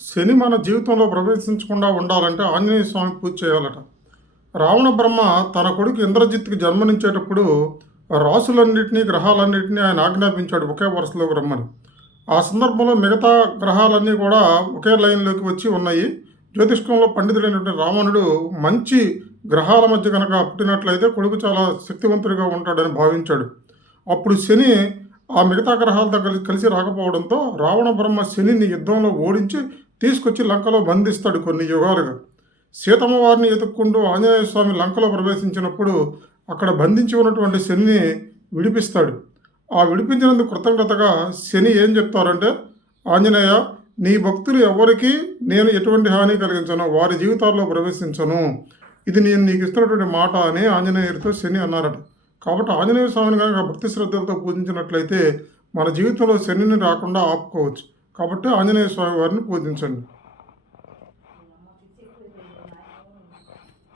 శని మన జీవితంలో ప్రవేశించకుండా ఉండాలంటే ఆంజనేయ స్వామి పూజ చేయాలట. రావణ బ్రహ్మ తన కొడుకు ఇంద్రజిత్తుకి జన్మనిచ్చేటప్పుడు రాసులన్నింటినీ గ్రహాలన్నింటినీ ఆయన ఆజ్ఞాపించాడు ఒకే వరుసలోకి రమ్మని. ఆ సందర్భంలో మిగతా గ్రహాలన్నీ కూడా ఒకే లైన్లోకి వచ్చి ఉన్నాయి. జ్యోతిష్కంలో పండితుడైనటువంటి రావణుడు మంచి గ్రహాల మధ్య కనుక పుట్టినట్లయితే కొడుకు చాలా శక్తివంతుడిగా ఉంటాడని భావించాడు. అప్పుడు శని ఆ మిగతా గ్రహాలతో కలిసి రాకపోవడంతో రావణ బ్రహ్మ శనిని యుద్ధంలో ఓడించి తీసుకొచ్చి లంకలో బంధిస్తాడు కొన్ని యుగాలుగా. సీతమ్మ వారిని ఎతుక్కుంటూ ఆంజనేయ స్వామి లంకలో ప్రవేశించినప్పుడు అక్కడ బంధించి ఉన్నటువంటి శనిని విడిపిస్తాడు. ఆ విడిపించినందుకు కృతజ్ఞతగా శని ఏం చెప్తారంటే, ఆంజనేయ, నీ భక్తులు ఎవరికి నేను ఎటువంటి హాని కలిగించను, వారి జీవితాల్లో ప్రవేశించను, ఇది నేను నీకు ఇస్తున్నటువంటి మాట అని ఆంజనేయుడితో శని అన్నారట. కాబట్టి ఆంజనేయ స్వామిని కనుక భక్తి శ్రద్ధలతో పూజించినట్లయితే మన జీవితంలో శనిని రాకుండా ఆపుకోవచ్చు. కాబట్టి ఆంజనేయ స్వామి వారిని పూజించండి.